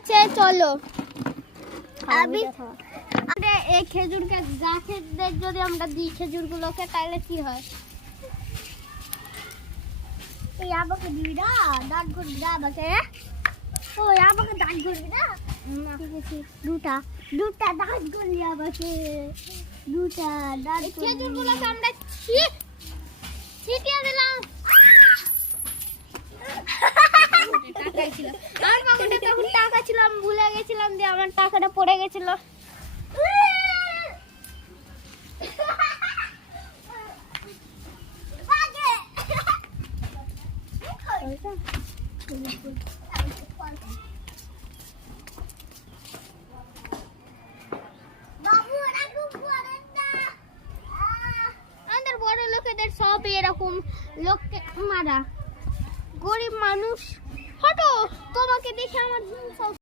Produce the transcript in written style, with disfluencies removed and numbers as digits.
আছে, চলো। আমি এই খেজুর গাছের যদি আমরা দিই খেজুরগুলোকে, তাহলে কি হয়? এই আমাকে দিবি না, দাঁত করবি না আমাকে। ও আমাকে দাঁত করবি না, দুটা দুটা দাঁত করলি আমাকে, দুটা দাঁত। খেজুরগুলোকে আমরা ছিটিয়ে দিলাম। আমার পকেটে তখন টাকা ছিল, আমি ভুলে গেছিলাম, দিয়ে আমার টাকাটা পড়ে গেছিল। আমাদের বড় লোকেদের সব এরকম লোককে মারা, গরিব মানুষ। হটো, তোমাকে দেখে আমার